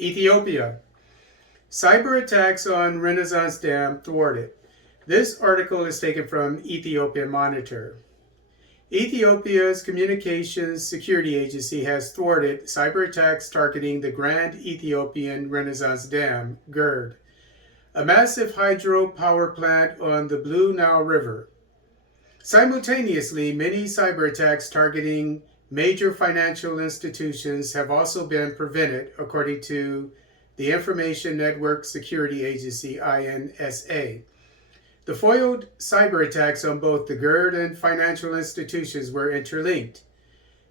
Ethiopia. Cyberattacks on Renaissance Dam thwarted. This article is taken from Ethiopian Monitor. Ethiopia's Communications Security Agency has thwarted cyberattacks targeting the Grand Ethiopian Renaissance Dam, GERD, a massive hydropower plant on the Blue Nile River. Simultaneously, many cyberattacks targeting major financial institutions have also been prevented, according to the Information Network Security Agency, INSA. The foiled cyberattacks on both the GERD and financial institutions were interlinked.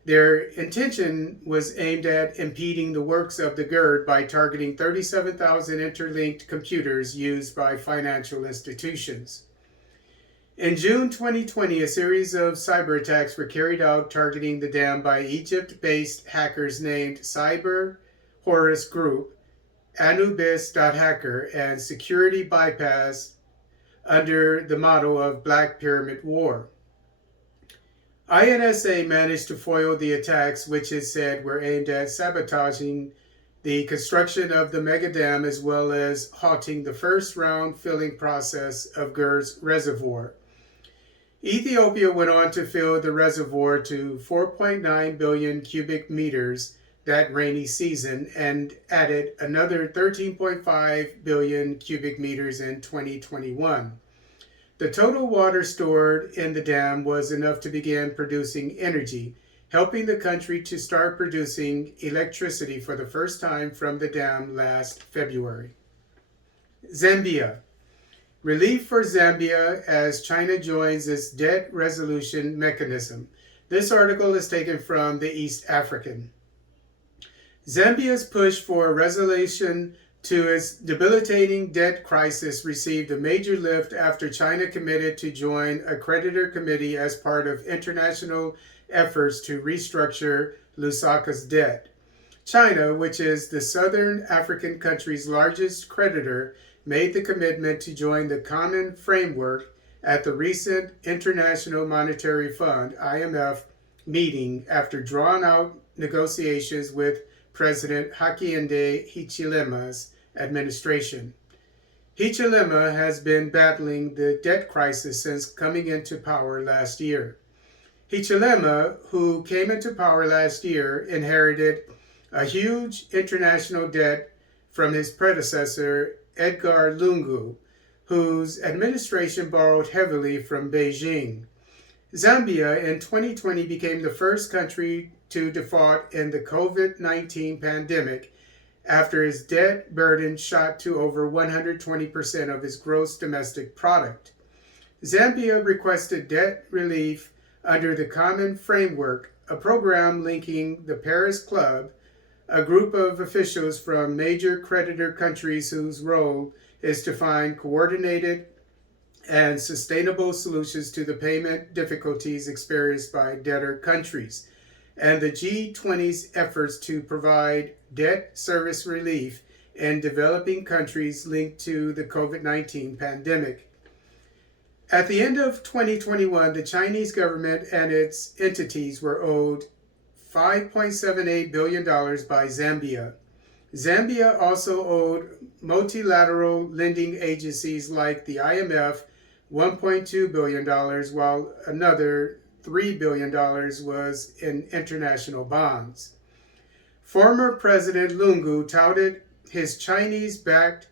Their intention was aimed at impeding the works of the GERD by targeting 37,000 interlinked computers used by financial institutions. In June 2020, a series of cyberattacks were carried out targeting the dam by Egypt-based hackers named Cyber Horus Group, Anubis.hacker, and Security Bypass under the motto of Black Pyramid War. INSA managed to foil the attacks, which it said were aimed at sabotaging the construction of the mega dam as well as halting the first round filling process of GERD's reservoir. Ethiopia went on to fill the reservoir to 4.9 billion cubic meters that rainy season and added another 13.5 billion cubic meters in 2021. The total water stored in the dam was enough to begin producing energy, helping the country to start producing electricity for the first time from the dam last February. Zambia. Relief for Zambia as China joins its debt resolution mechanism. This article is taken from the East African. Zambia's push for a resolution to its debilitating debt crisis received a major lift after China committed to join a creditor committee as part of international efforts to restructure Lusaka's debt. China, which is the southern African country's largest creditor, made the commitment to join the common framework at the recent International Monetary Fund, IMF, meeting after drawn-out negotiations with President Hakainde Hichilema's administration. Hichilema has been battling the debt crisis since coming into power last year. Hichilema, who came into power last year, inherited a huge international debt from his predecessor, Edgar Lungu, whose administration borrowed heavily from Beijing. Zambia in 2020 became the first country to default in the COVID-19 pandemic after its debt burden shot to over 120% of its gross domestic product. Zambia requested debt relief under the Common Framework, a program linking the Paris Club, a group of officials from major creditor countries whose role is to find coordinated and sustainable solutions to the payment difficulties experienced by debtor countries, and the G20's efforts to provide debt service relief in developing countries linked to the COVID-19 pandemic. At the end of 2021, the Chinese government and its entities were owed $5.78 billion by Zambia. Zambia also owed multilateral lending agencies like the IMF $1.2 billion, while another $3 billion was in international bonds. Former President Lungu touted his Chinese-backed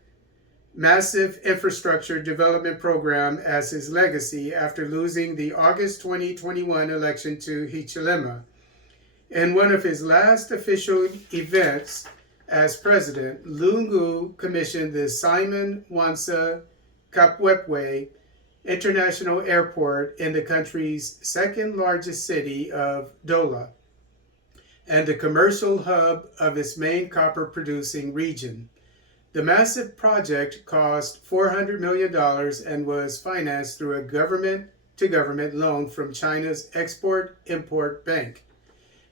massive infrastructure development program as his legacy after losing the August 2021 election to Hichilema. In one of his last official events as president, Lungu commissioned the Simon Wansa Kapwepwe International Airport in the country's second largest city of Dola and the commercial hub of its main copper producing region. The massive project cost $400 million and was financed through a government-to-government loan from China's Export-Import Bank.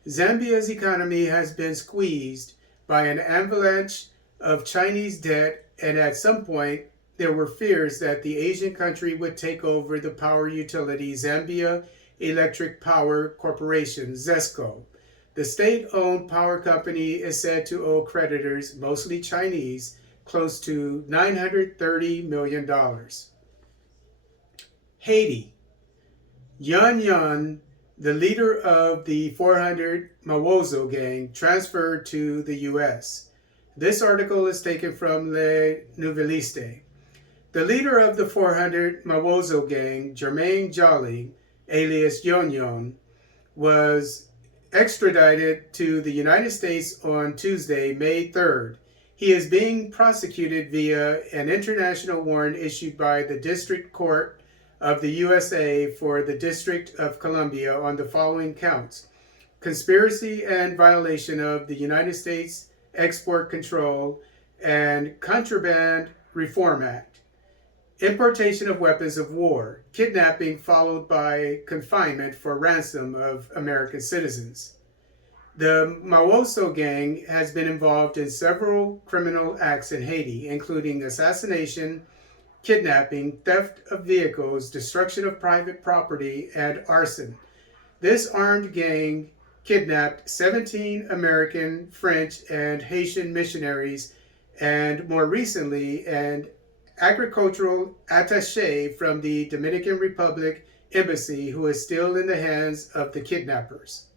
Zambia's economy has been squeezed by an avalanche of Chinese debt, and at some point, there were fears that the Asian country would take over the power utility Zambia Electric Power Corporation, ZESCO. The state-owned power company is said to owe creditors, mostly Chinese, close to $930 million. Haiti. Yonyon, the leader of the 400 Mawozo Gang, transferred to the U.S. This article is taken from Le Nouvelliste. The leader of the 400 Mawozo Gang, Germine Joly, alias Yonyon, was extradited to the United States on Tuesday, May 3rd. He is being prosecuted via an international warrant issued by the District Court of the USA for the District of Columbia on the following counts: conspiracy and violation of the United States Export Control and Contraband Reform Act, importation of weapons of war, kidnapping followed by confinement for ransom of American citizens. The Mawozo Gang has been involved in several criminal acts in Haiti, including assassination, kidnapping, theft of vehicles, destruction of private property, and arson. This armed gang kidnapped 17 American, French, and Haitian missionaries, and more recently, an agricultural attaché from the Dominican Republic embassy who is still in the hands of the kidnappers.